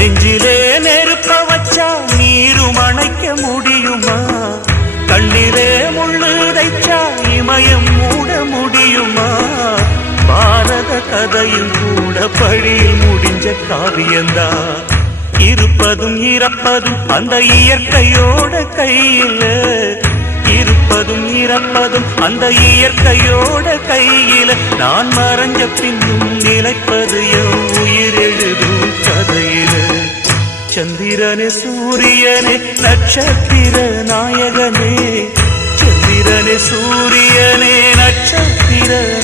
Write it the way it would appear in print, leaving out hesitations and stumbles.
நெஞ்சிலே நெருப்ப வச்சா நீரும் அணைக்க முடியுமா? கண்ணிலே முள்ளு தைச்சா இமயம் மூட முடியுமா? பாரத கதையும் கூட பழியில் முடிஞ்ச காவியந்தான். இருப்பதும் இறப்பதும் அந்த இயற்கையோட கையில, இருப்பதும் இறப்பதும் அந்த இயற்கையோட கையில. நான் மறைஞ்ச பின்னும் நிலைப்பது என் உயிர் எழுதும் கதையில. சந்திரனே சூரியனே நட்சத்திர நாயகனே, சந்திரனே சூரியனே நட்சத்திர